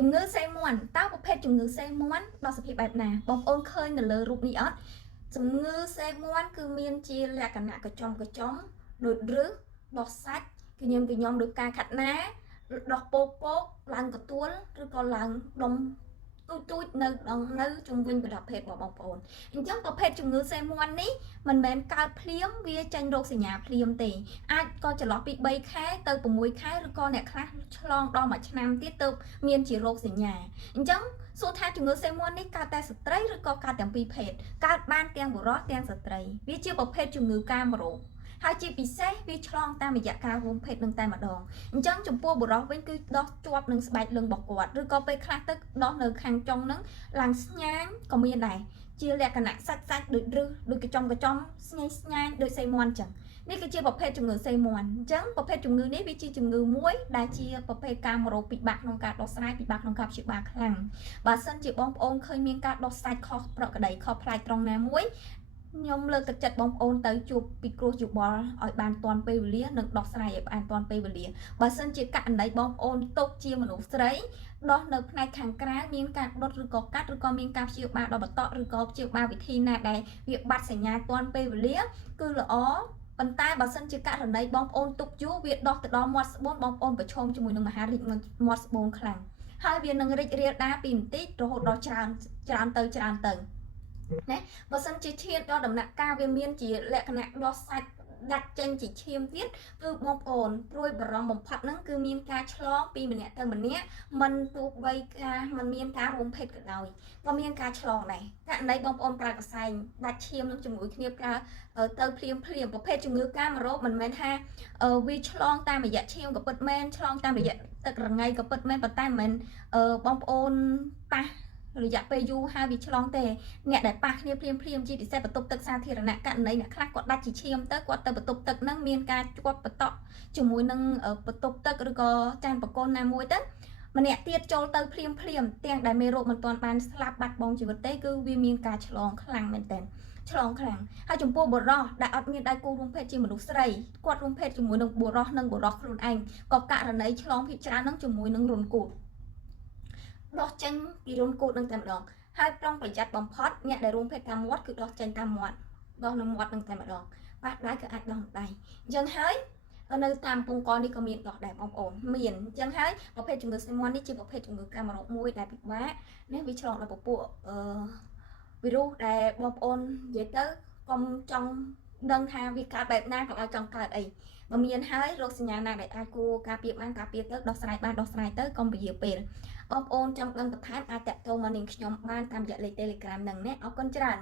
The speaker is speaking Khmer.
ជំងឺសេមាន់តើប្រភេទជំងឺសេមាន់ដល់សភាពបែបណាបងប្អូនឃើញនៅលើរូបនេះអត់ជំងឺសេមាន់គឺមានជាលក្ខណៈកញ្ចំដូចរឹសដោះសាច់ខ្ញុំដូចការខាត់ណាដោះពោកឡើងកទួលឬក៏ឡើងដុំទូចនៅជំវិញប្រភេទរបស់បងប្អូនអញ្ចឹងប្រភេទជំងឺសេមាន់នេះមិនមែនកើតភ្លាមវាចេញរោគសញ្ញាភ្លាមទេអាចក៏ចន្លោះពី3ខែទៅ6ខែឬក៏អ្នកខ្លះឆ្លងដល់មួយឆ្នាំទៀតទៅមានជារោគសញ្ញាអញ្ចឹងសួរថាជំងឺសេមាន់នេះកើតតែស្ត្រីឬក៏កើតទាំងពីរភេទកើតបានទាំងបុរសទាំងស្ត្រីវាជាប្រភេទជំងឺកាមរោគហើយជាពិសេសវាឆ្លងតាមរយៈការរួមភេទនឹងតែម្ដងអញ្ចឹងចំពោះបុរសវិញគឺដោះជាប់នឹងស្បែកលឹងរបស់គាត់ឬក៏ពេលខ្លះទៅដោះនៅខាងចុងហ្នឹងឡើងស្ញាញក៏មានដែរជាលក្ខណៈសាច់ដូចរឹសដូចកញ្ចំស្ញាញដូចសេមាន់អញ្ចឹងនេះគឺជាប្រភេទជំងឺសេមាន់អញ្ចឹងប្រភេទជំងឺនេះវាជាជំងឺមួយដែលជាប្រភេទកាមរោគពិបាកក្នុងការដោះស្រាយពិបាកក្នុងការព្យាបាលខ្លាំងបើសិនជាបងប្អូនឃើញមានការដោះសាច់ខុសប្រក្រតីខុសប្លែកត្រង់ណាមួយខ្ញុំលើកទឹកចិត្តបងប្អូនទៅជួបពិគ្រោះយោបល់ឲ្យបានទាន់ពេលវេលានិងដោះស្រាយឲ្យបានទាន់ពេលវេលាបើសិនជាករណីបងប្អូនទុកជាមនុស្សស្រីដោះនៅផ្នែកខាងក្រៅមានការដុតឬក៏កាត់ឬក៏មានការព្យាបាលដល់បន្តឬក៏ព្យាបាលវិធីណាដែលវាបាត់សញ្ញាទាន់ពេលវេលាគឺល្អប៉ុន្តែបើសិនជាករណីបងប្អូនទុកយូរវាដោះទៅដល់មាត់ស្បូនបងប្អូនប្រឈមជាមួយនឹងមហារីកមាត់ស្បូនខ្លាំងហើយវានឹងរីករាលដាលពីបន្តិចរហូតដល់ច្រើនទៅណាបើសិនជាឈាមដល់ដំណាក់កាលវាមានជាលក្ខណៈដោះសាច់ដាច់ចេញជាឈាមទៀតគឺបងប្អូនព្រួយបារម្ភបំផុតហ្នឹងគឺមានការឆ្លងពីម្នាក់ទៅម្នាក់មិនទោះបីការមិនមានការរួមភេទក៏ដោយក៏មានការឆ្លងដែរករណីបងប្អូនប្រើកសែងដាច់ឈាមនឹងជាមួយគ្នាប្រើទៅភ្លាមប្រភេទជំងឺកាមរោគមិនមែនថាវាឆ្លងតាមរយៈឈាមក៏ពិតមែនឆ្លងតាមរយៈទឹករងៃក៏ពិតមែនប៉ុន្តែមិនមែនបងប្អូនប៉ះរយៈពេលយូរហើយវាឆ្លងទេអ្នកដែលប៉ះគ្នាភ្លាមជាពិសេសបន្ទប់ទឹកសាធារណៈករណីអ្នកខ្លះគាត់ដាច់ជាឈាមទៅគាត់ទៅបន្ទប់ទឹកហ្នឹងមានការជាប់បន្តជាមួយនឹងបន្ទប់ទឹកឬក៏ចានបកូនណាមួយទៅម្នាក់ទៀតចូលទៅភ្លាមទាំងដែលមេរោគមិនទាន់បានស្លាប់បាត់បង់ជីវិតទេគឺវាមានការឆ្លងខ្លាំងមែនទែនឆ្លងខ្លាំងហើយចំពោះបុរសដែលអត់មានដៃគូរួមភេទជាមនុស្សស្រីគាត់រួមភេទជាមួយនឹងបុរសខ្លួនឯងក៏ករណីឆ្លងភាគច្រើននឹងជាមួយនឹងរុនគូតដោះចេញពីរុនគូតនឹងតែម្ដងហើយប្រុងប្រយ័ត្នបំផុតអ្នកដែលរួមភេទតាមមាត់គឺដោះចេញតាមមាត់ដោះនៅមាត់នឹងតែម្ដងប៉ះដៃក៏អាចដោះដៃអញ្ចឹងហើយនៅតាមពងកនេះក៏មានដោះដែរបងប្អូនមានអញ្ចឹងហើយប្រភេទជំងឺសេមាន់នេះជាប្រភេទជំងឺកាមរោគមួយដែលពិបាកនេះវាឆ្លងដោយពពួកវីរុសដែលបងប្អូននិយាយទៅកុំចង់ដឹងថាវាកើតបែបណាក៏ឲ្យចង់កើតអីបើមានហើយរោគសញ្ញាណាដែលអាចគួរការពារបានការពារទៅដោះស្រាយទៅកុំពជាពេលបងប្អូនចង់ដឹងបន្ថែមអាចតាក់ទងមកនាងខ្ញុំបានតាមរយៈលេខ Telegram ហ្នឹងណាអរគុណច្រើន